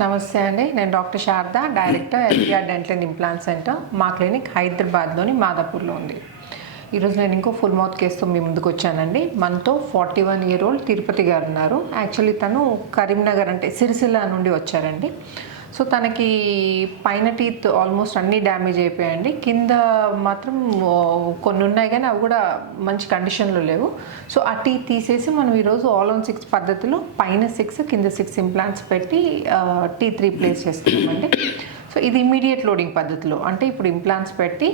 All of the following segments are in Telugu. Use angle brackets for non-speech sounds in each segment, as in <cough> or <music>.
నమస్తే అండి. నేను doctor Sharada director LPR dental and implant center మా క్లినిక్ హైదరాబాద్లోని మాదాపూర్లో ఉంది. ఈరోజు నేను ఇంకో ఫుల్ మౌత్ కేసుతో మీ ముందుకు వచ్చానండి. మనతో forty one year old Tirupati garu ఉన్నారు. యాక్చువల్లీ తను కరీంనగర్ అంటే సిరిసిల్ల నుండి వచ్చారండి. సో తనకి పైన టీత్ ఆల్మోస్ట్ అన్నీ డ్యామేజ్ అయిపోయాయండి. కింద మాత్రం కొన్ని ఉన్నాయి కానీ అవి కూడా మంచి కండిషన్లో లేవు. సో ఆ టీత్ తీసేసి మనం ఈరోజు ఆల్ ఆన్ సిక్స్ పద్ధతిలో పైన సిక్స్ కింద సిక్స్ ఇంప్లాంట్స్ పెట్టి టీత్ రీప్లేస్ చేస్తున్నామండి. సో ఇది ఇమీడియట్ లోడింగ్ పద్ధతిలో. అంటే ఇప్పుడు ఇంప్లాంట్స్ పెట్టి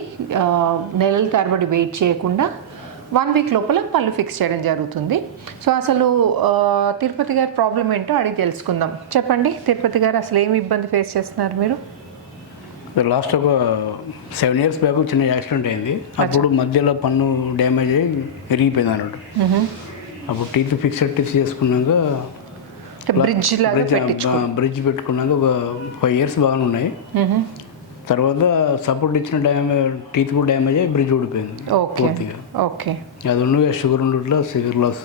నెలల తరబడి వెయిట్ చేయకుండా వన్ వీక్ లోపల పళ్ళు ఫిక్స్ చేయడం జరుగుతుంది. సో అసలు తిరుపతి గారి ప్రాబ్లం ఏంటో అడిగి తెలుసుకుందాం. చెప్పండి తిరుపతి గారు అసలు ఏమి ఇబ్బంది ఫేస్ చేస్తున్నారు మీరు? లాస్ట్ ఒక సెవెన్ ఇయర్స్ బ్యాక్ చిన్న యాక్సిడెంట్ అయింది. అప్పుడు మధ్యలో పన్ను డ్యామేజ్ అయ్యి విరిగిపోయింది అన్నట్టు. అప్పుడు టీత్ ఫిక్స్డ్ టీత్ చేసుకున్నాక బ్రిడ్జ్ లాగా బ్రిడ్జ్ పెట్టుకున్నాక ఒక ఫైవ్ ఇయర్స్ బాగానే ఉన్నాయి. తర్వాత సపోర్ట్ ఇచ్చిన డ్యామేజ్ టీత్ కూడా డ్యామేజ్ అయ్యి బ్రిడ్జ్ ఊడిపోయింది ఓకే పూర్తిగా. ఓకే అది ఉన్న sugar ఉండట్లో sugar loss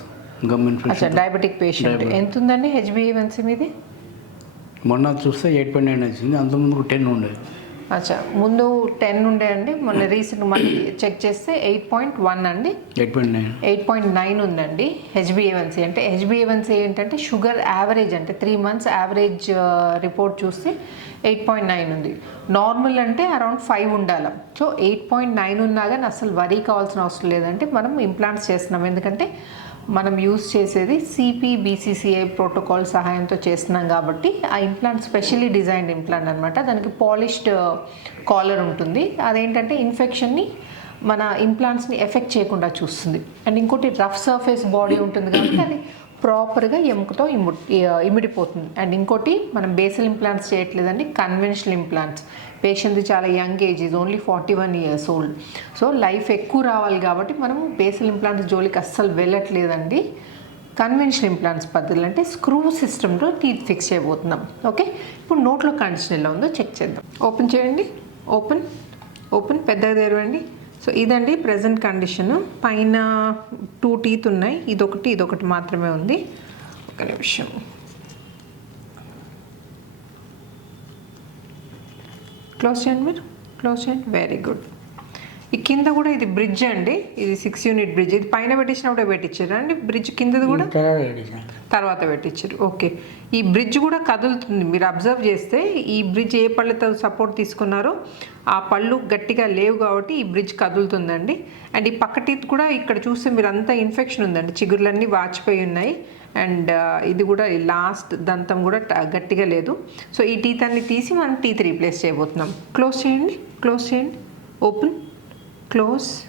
gum infection diabetic patient ఎంత ఉందండి హెచ్బిఏవన్సీ మీది? మొన్న చూస్తే ఎయిట్ పాయింట్ నైన్ వచ్చింది అంతకుముందు టెన్ ఉండేది. అచ్చా. ముందు టెన్ ఉండే అండి. మొన్న రీసెంట్ మళ్ళీ చెక్ చేస్తే ఎయిట్ పాయింట్ వన్ అండి. Eight point nine. Eight point nine ఉందండి. హెచ్బిఏవన్సీ అంటే హెచ్బిఏవన్సీ ఏంటంటే షుగర్ యావరేజ్ అంటే త్రీ మంత్స్ యావరేజ్ రిపోర్ట్ చూస్తే ఎయిట్ పాయింట్ నైన్ ఉంది. నార్మల్ అంటే అరౌండ్ ఫైవ్ ఉండాలి. సో ఎయిట్ పాయింట్ నైన్ ఉన్నా కానీ అసలు వరీ కావాల్సిన అవసరం లేదంటే మనం ఇంప్లాంట్స్ చేస్తున్నాం. ఎందుకంటే మనం యూస్ చేసేది సిపిబిసిసిఐ ప్రోటోకాల్ సహాయంతో చేస్తున్నాం కాబట్టి ఆ ఇంప్లాంట్ స్పెషల్లీ డిజైన్డ్ ఇంప్లాంట్ అనమాట దానికి పాలిష్డ్ కాలర్ uh, ఉంటుంది. అదేంటంటే ఇన్ఫెక్షన్ని మన ఇంప్లాంట్స్ని ఎఫెక్ట్ చేయకుండా చూస్తుంది. అండ్ ఇంకోటి రఫ్ సర్ఫేస్ బాడీ ఉంటుంది కాబట్టి అది ప్రాపర్గా ఎముకతో ఇము uh, ఇమిడిపోతుంది. అండ్ ఇంకోటి మనం బేసల్ ఇంప్లాంట్స్ చేయట్లేదండి కన్వెన్షనల్ ఇంప్లాంట్స్ పేషెంట్ చాలా young age is only forty one years old. So life ఎక్కువ రావాలి కాబట్టి మనం బేసల్ ఇంప్లాంట్స్ జోలికి అస్సలు వెళ్ళట్లేదండి. కన్వెన్షనల్ ఇంప్లాంట్స్ పద్ధతులు అంటే స్క్రూ సిస్టంలో టీత్ ఫిక్స్ చేయబోతున్నాం. ఓకే? ఇప్పుడు నోట్లో కండిషన్ ఎలా ఉందో చెక్ చేద్దాం. ఓపెన్ చేయండి. ఓపెన్. ఓపెన్. పెద్దగా తెరవండి. సో ఇదండి ప్రజెంట్ కండిషను. పైన టూ టీత్ ఉన్నాయి. ఇదొకటి ఇదొకటి మాత్రమే ఉంది. ఒక నిమిషం. క్లోజ్ చేయండి మీరు? క్లోజ్ చేయండి వెరీ గుడ్ ఈ కింద కూడా ఇది బ్రిడ్జ్ అండి. ఇది సిక్స్ యూనిట్ బ్రిడ్జ్ ఇది పైన పెట్టించినప్పుడే పెట్టించారా అండి? బ్రిడ్జ్ కిందది కూడా? తర్వాత పెట్టించారు ఓకే ఈ బ్రిడ్జ్ కూడా కదులుతుంది. మీరు అబ్జర్వ్ చేస్తే ఈ బ్రిడ్జ్ ఏ పళ్ళతో సపోర్ట్ తీసుకున్నారో ఆ పళ్ళు గట్టిగా లేవు కాబట్టి ఈ బ్రిడ్జ్ కదులుతుందండి. అండ్ ఈ పక్క టీత్ కూడా ఇక్కడ చూస్తే మీరు అంతా ఇన్ఫెక్షన్ ఉందండి. చిగుర్లన్నీ వాచిపోయి ఉన్నాయి. అండ్ ఇది కూడా లాస్ట్ దంతం కూడా గట్టిగా లేదు. సో ఈ టీత్ అన్ని తీసి మనం టీత్ రీప్లేస్ చేయబోతున్నాం. క్లోజ్ చేయండి. క్లోజ్ చేయండి. Open. Close.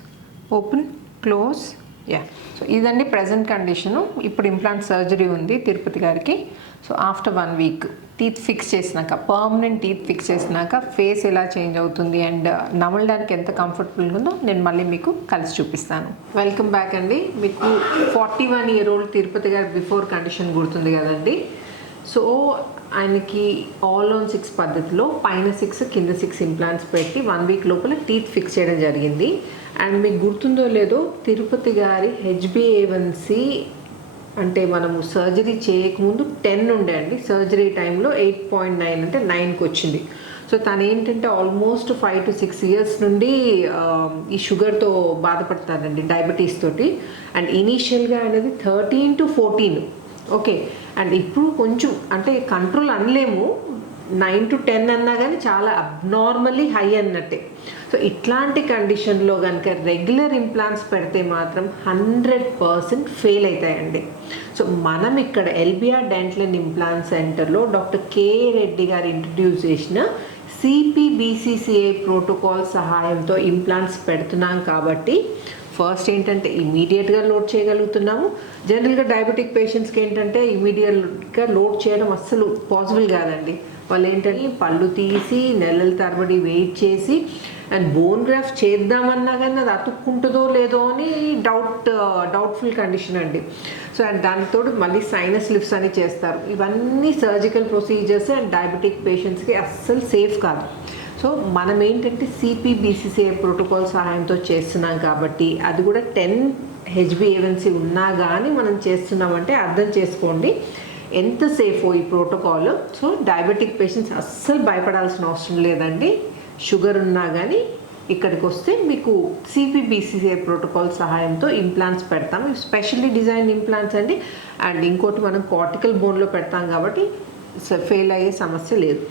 Open. Close. Yeah so ఇదండి ప్రజెంట్ కండిషను ఇప్పుడు ఇంప్లాంట్ సర్జరీ ఉంది తిరుపతి గారికి. So after one week teeth fix చేసినాక పర్మనెంట్ టీత్ ఫిక్స్ చేసినాక ఫేస్ ఎలా చేంజ్ అవుతుంది అండ్ uh, నమలడానికి ఎంత కంఫర్టబుల్గా ఉందో నేను మళ్ళీ మీకు కలిసి చూపిస్తాను. వెల్కమ్ బ్యాక్ అండి. మీకు forty one year old Tirupati గారి బిఫోర్ కండిషన్ గుర్తుంది కదండి. సో ఆయనకి ఆల్ ఆన్ సిక్స్ పద్ధతిలో పైన సిక్స్ కింద సిక్స్ ఇంప్లాంట్స్ పెట్టి వన్ వీక్ లోపల టీత్ ఫిక్స్ చేయడం జరిగింది. అండ్ మీకు గుర్తుందో లేదో తిరుపతి గారి హెచ్బిఏవన్సి అంటే మనము సర్జరీ చేయకముందు టెన్ ఉండే అండి. సర్జరీ టైంలో ఎయిట్ పాయింట్ నైన్ అంటే నైన్కి వచ్చింది. సో తను ఏంటంటే almost five to six years నుండి um, ఈ షుగర్తో బాధపడతారండి డయాబెటీస్ తోటి. అండ్ ఇనీషియల్గా అనేది thirteen to fourteen okay. And ఇప్పుడు కొంచెం అంటే కంట్రోల్ అనలేము. నైన్ టు టెన్ అన్నా కానీ చాలా అబ్నార్మల్లీ హై అన్నట్టే. సో ఇట్లాంటి కండిషన్లో కనుక రెగ్యులర్ ఇంప్లాంట్స్ పెడితే మాత్రం హండ్రెడ్ పర్సెంట్ ఫెయిల్ అవుతాయండి సో మనం ఇక్కడ ఎల్బిఆర్ డెంటల్ ఇంప్లాంట్ సెంటర్లో doctor K Reddy garu introduce చేసిన సిపిబిసిసిఐ ప్రోటోకాల్ సహాయంతో ఇంప్లాంట్స్ పెడుతున్నాం కాబట్టి ఫస్ట్ ఏంటంటే ఇమీడియట్గా లోడ్ చేయగలుగుతున్నాము. జనరల్గా డయాబెటిక్ పేషెంట్స్కి ఏంటంటే ఇమీడియట్గా లోడ్ చేయడం అస్సలు పాసిబుల్ కాదండి. వాళ్ళు ఏంటంటే పళ్ళు తీసి నెలల తరబడి వెయిట్ చేసి అండ్ బోన్ గ్రాఫ్ చేద్దామన్నా కానీ అది అతుక్కుంటుందో లేదో అని డౌట్ డౌట్ఫుల్ కండిషన్ అండి. సో అండ్ దానితో మళ్ళీ సైనస్ లిఫ్ట్స్ అని చేస్తారు. ఇవన్నీ సర్జికల్ ప్రొసీజర్స్ అండ్ డయాబెటిక్ పేషెంట్స్కి అస్సలు సేఫ్ కాదు. సో మనం ఏంటంటే సిపిబిసిసిఐ ప్రోటోకాల్ సహాయంతో చేస్తున్నాం కాబట్టి అది కూడా టెన్ హెచ్బిఏవన్సీ ఉన్నా కానీ మనం చేస్తున్నామంటే అర్థం చేసుకోండి. ఎంత సేఫ్ ఈ ప్రోటోకాల్ సో డయాబెటిక్ పేషెంట్స్ అస్సలు భయపడాల్సిన అవసరం లేదండి. షుగర్ ఉన్నా కానీ ఇక్కడికి వస్తే మీకు సిపిబిసిసిఐ ప్రోటోకాల్ సహాయంతో ఇంప్లాంట్స్ పెడతాం స్పెషల్లీ డిజైన్ ఇంప్లాంట్స్ అండి. అండ్ ఇంకోటి మనం కార్టికల్ బోన్లో పెడతాం కాబట్టి ఫెయిల్ అయ్యే సమస్య లేదు.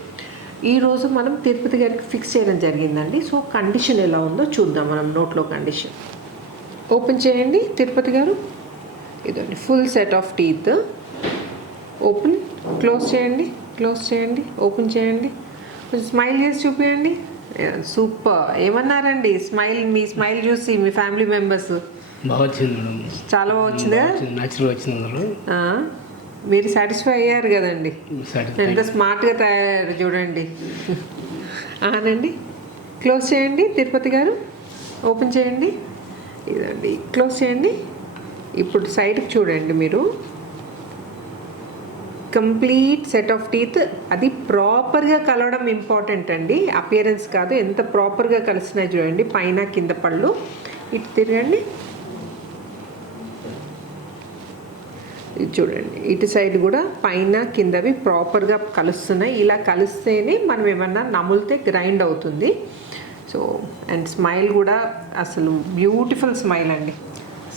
ఈ రోజు మనం తిరుపతి గారికి ఫిక్స్ చేయడం జరిగిందండి. సో కండిషన్ ఎలా ఉందో చూద్దాం మనం నోట్లో కండిషన్ ఓపెన్ చేయండి తిరుపతి గారు. ఇదండి full set of teeth open close చేయండి క్లోజ్ చేయండి ఓపెన్ చేయండి. కొంచెం స్మైల్ చేసి చూపించండి సూపర్ ఏమన్నారండి? స్మైల్ మీ స్మైల్ చూసి మీ ఫ్యామిలీ మెంబర్స్ బాగా వచ్చింది చాలా బాగా వచ్చింది? ఆ, మీరు సాటిస్ఫై అయ్యారు కదండి. ఎంత స్మార్ట్గా తయారు చూడండి. ఆనండి క్లోజ్ చేయండి తిరుపతి గారు. ఓపెన్ చేయండి. ఇదండి క్లోజ్ చేయండి. ఇప్పుడు సైడ్కి చూడండి మీరు. కంప్లీట్ సెట్ ఆఫ్ టీత్ అది ప్రాపర్గా కలవడం ఇంపార్టెంట్ అండి. అపియరెన్స్ కాదు ఎంత ప్రాపర్గా కలిసినాయి చూడండి. పైన కింద పళ్ళు. ఇటు తిరగండి. ఇది చూడండి ఇటు సైడ్ కూడా పైన కిందవి ప్రాపర్గా కలుస్తున్నాయి. ఇలా కలిస్తేనే మనం ఏమన్నా నములితే గ్రైండ్ అవుతుంది. సో అండ్ స్మైల్ కూడా అసలు బ్యూటిఫుల్ స్మైల్ అండి.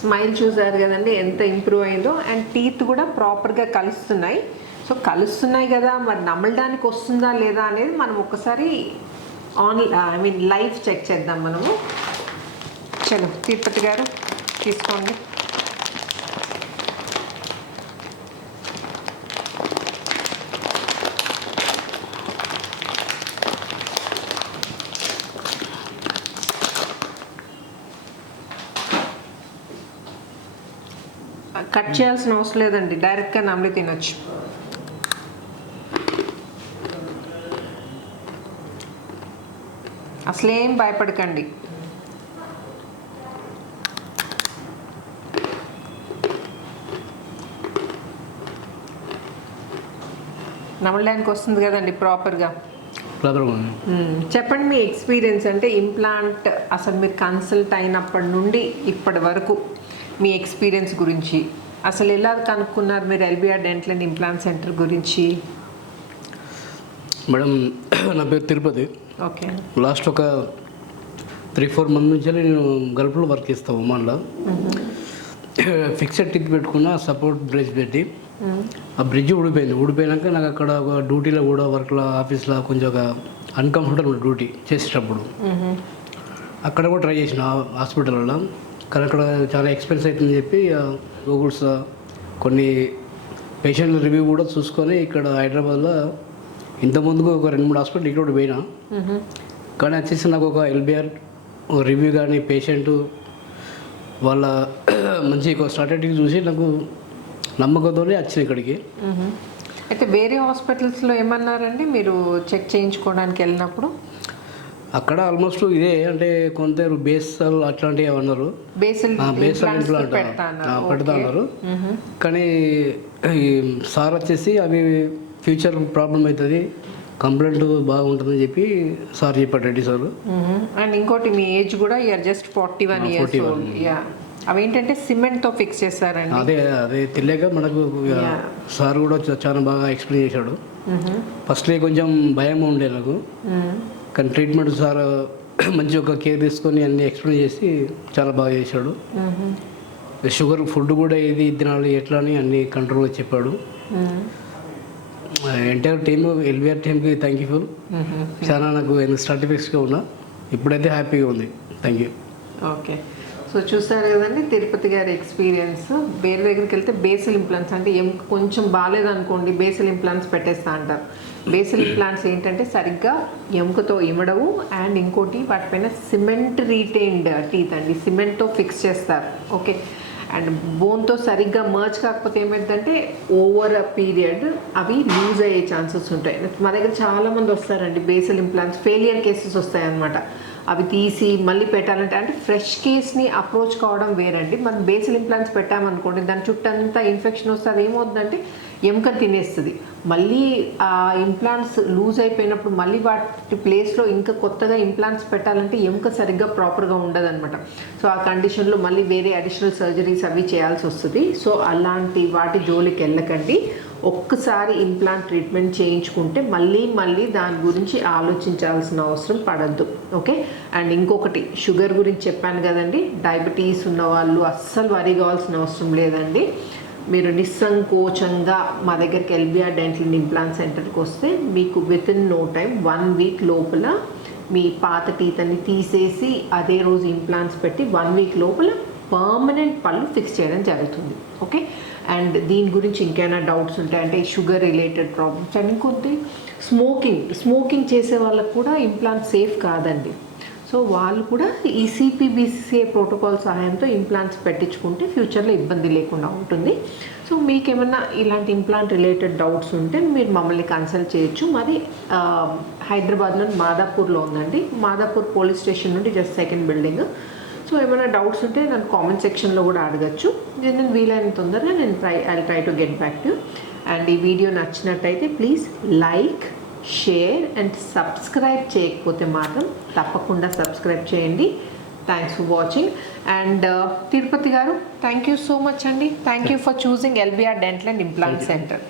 స్మైల్ చూసారు కదండి ఎంత ఇంప్రూవ్ అయిందో. అండ్ టీత్ కూడా ప్రాపర్గా కలుస్తున్నాయి. సో కలుస్తున్నాయి కదా మరి నమలడానికి వస్తుందా లేదా అనేది మనం ఒకసారి on I mean live check చేద్దాం మనము. చలో తిరుపతి గారు తీసుకోండి. కట్ చేయాల్సిన అవసరం లేదండి. డైరెక్ట్గా నమ్మి తినొచ్చు. అసలేం భయపడకండి. నమ్మడానికి వస్తుంది కదండి ప్రాపర్గా. చెప్పండి మీ ఎక్స్పీరియన్స్ అంటే ఇంప్లాంట్ అసలు మీరు కన్సల్ట్ అయినప్పటి నుండి ఇప్పటి వరకు. మీ ఎక్స్పీరియన్స్ గురించి. అసలు ఎలా కనుక్కున్నారు మీరు LBR dental and implant center గురించి? మేడం నా పేరు తిరుపతి. ఓకే. లాస్ట్ ఒక త్రీ ఫోర్ మంత్ నుంచి నేను గల్ఫ్లో వర్క్ చేస్తాను ఒమాన్లో. ఫిక్సెడ్ టిక్ పెట్టుకున్న సపోర్ట్ బ్రిడ్జ్ పెట్టి. ఆ బ్రిడ్జ్ ఊడిపోయింది. ఊడిపోయినాక నాకు అక్కడ ఒక డ్యూటీలో కూడా వర్క్లో ఆఫీస్లో కొంచెం ఒక అన్కంఫర్టబుల్ డ్యూటీ చేసేటప్పుడు. అక్కడ కూడా ట్రై చేసిన హాస్పిటల్లో కానీ అక్కడ చాలా ఎక్స్పెన్స్ అవుతుందని చెప్పి గూగుల్స్ కొన్ని పేషెంట్ల రివ్యూ కూడా చూసుకొని ఇక్కడ హైదరాబాద్లో ఇంతకుముందుకు ఒక రెండు మూడు హాస్పిటల్ ఇక్కడ కూడా పోయినా. కానీ వచ్చేసి నాకు ఒక ఎల్బిఆర్ రివ్యూ కానీ పేషెంట్ వాళ్ళ <clears throat> మంచి ఒక స్ట్రాటజీ చూసి నాకు నమ్మకంతోనే వచ్చింది ఇక్కడికి. అయితే వేరే హాస్పిటల్స్లో ఏమన్నారండి? మీరు చెక్ చేయించుకోవడానికి వెళ్ళినప్పుడు? అక్కడ ఆల్మోస్ట్ ఇదే అంటే కొంత బేసల్ అట్లాంటివి అన్నారు బేసల్ ఇంప్లాంట్ పెడతా అన్నారు కానీ సార్ వచ్చేసి అవి ఫ్యూచర్ ప్రాబ్లం అవుతుంది కంప్లైంట్ బాగుంటుందని చెప్పి సార్ చెప్పాడు రెడ్డి సార్. అండ్ ఇంకోటి మీ ఏజ్ కూడా year just forty one years old. Yeah. అవేంటంటే సిమెంట్తో ఫిక్స్ చేశారండి. అదే అదే తెలియక మనకు. సార్ కూడా చాలా బాగా ఎక్స్ప్లెయిన్ చేశాడు. మ్మ్. ఫస్ట్లో కొంచెం భయం ఉండే నాకు. కానీ ట్రీట్మెంట్ సార్ మంచి ఒక కేర్ తీసుకొని అన్ని ఎక్స్ప్లెయిన్ చేసి చాలా బాగా చేశాడు. షుగర్ ఫుడ్ కూడా ఏది తినాలి ఎట్లా అని అన్ని కంట్రోల్గా చెప్పాడు. ఎంటైర్ టీమ్ ఎల్బిఆర్ టీమ్కి థ్యాంక్ యూ ఫుల్. చాలా నాకు సర్టిఫికేట్స్గా ఉన్నా ఇప్పుడైతే హ్యాపీగా ఉంది థ్యాంక్ యూ ఓకే సో చూసారు కదండి తిరుపతి గారి ఎక్స్పీరియన్స్ వేరే దగ్గరికి వెళ్తే బేసల్ ఇంప్లాంట్స్ అంటే ఏం కొంచెం బాగాలేదనుకోండి బేసల్ ఇంప్లాంట్స్ పెట్టేస్తా అంటారు. బేసల్ ఇంప్లాంట్స్ ఏంటంటే సరిగ్గా ఎముకతో ఇమడవు అండ్ ఇంకోటి వాటిపైన సిమెంట్ రీటైన్డ్ టీత్ అండి. సిమెంట్తో ఫిక్స్ చేస్తారు. ఓకే అండ్ బోన్తో సరిగ్గా మర్చ్ కాకపోతే ఏమైందంటే ఓవర్ అ పీరియడ్ అవి లూజ్ అయ్యే ఛాన్సెస్ ఉంటాయి. మా దగ్గర చాలామంది వస్తారండి బేసల్ ఇంప్లాంట్స్ ఫెయిలియర్ కేసెస్ వస్తాయి అవి తీసి మళ్ళీ పెట్టాలంటే అంటే ఫ్రెష్ కేస్ని అప్రోచ్ కావడం వేరండి. మనం బేసిల్ ఇంప్లాంట్స్ పెట్టామనుకోండి దాని చుట్టంతా ఇన్ఫెక్షన్ వస్తే అది ఏమవుతుందంటే ఎముక తినేస్తుంది. మళ్ళీ ఆ ఇంప్లాంట్స్ లూజ్ అయిపోయినప్పుడు మళ్ళీ వాటి ప్లేస్లో ఇంకా కొత్తగా ఇంప్లాంట్స్ పెట్టాలంటే ఎముక సరిగ్గా ప్రాపర్గా ఉండదన్నమాట. సో ఆ కండిషన్లో మళ్ళీ వేరే అడిషనల్ సర్జరీస్ అవి చేయాల్సి వస్తుంది. సో అలాంటి వాటి జోలికి వెళ్ళకండి. ఒక్కసారి ఇంప్లాంట్ ట్రీట్మెంట్ చేయించుకుంటే మళ్ళీ మళ్ళీ దాని గురించి ఆలోచించాల్సిన అవసరం పడద్దు. ఓకే? అండ్ ఇంకొకటి షుగర్ గురించి చెప్పాను కదండి. డయాబెటీస్ ఉన్న వాళ్ళు అస్సలు వరి కావాల్సిన అవసరం లేదండి. మీరు నిస్సంకోచంగా మా దగ్గరికి ఎల్బిఆర్ డెంటల్ ఇంప్లాంట్ సెంటర్కి వస్తే మీకు within no time one week లోపల మీ పాత టీతని తీసేసి అదే రోజు ఇంప్లాంట్స్ పెట్టి వన్ వీక్ లోపల పర్మనెంట్ పళ్ళు ఫిక్స్ చేయడం జరుగుతుంది. ఓకే అండ్ దీని గురించి ఇంకైనా డౌట్స్ ఉంటాయి అంటే షుగర్ రిలేటెడ్ ప్రాబ్లమ్స్ అండ్ ఇంకొద్ది స్మోకింగ్ స్మోకింగ్ చేసే వాళ్ళకు కూడా ఇంప్లాంట్ సేఫ్ కాదండి. సో వాళ్ళు కూడా ఈ సిపిబిసిఏ ప్రోటోకాల్ సహాయంతో ఇంప్లాంట్స్ పెట్టించుకుంటే ఫ్యూచర్లో ఇబ్బంది లేకుండా ఉంటుంది. సో మీకు ఏమన్నా ఇలాంటి ఇంప్లాంట్ రిలేటెడ్ డౌట్స్ ఉంటే మీరు మమ్మల్ని కన్సల్ట్ చేయొచ్చు. మరి హైదరాబాద్లోని మాదాపూర్లో ఉందండి. మాదాపూర్ పోలీస్ స్టేషన్ నుండి జస్ట్ సెకండ్ బిల్డింగ్ సో ఏమైనా డౌట్స్ ఉంటే నన్ను కామెంట్ సెక్షన్లో కూడా అడగచ్చు. నేను వీలైన తొందరగా నేను try I try to get back to and ఈ వీడియో నచ్చినట్టయితే please like share and subscribe చేయకపోతే మాత్రం తప్పకుండా సబ్స్క్రైబ్ చేయండి. Thanks for watching and Tirupati garu thank you so much అండి. Thank you for choosing LBR dental and implant centre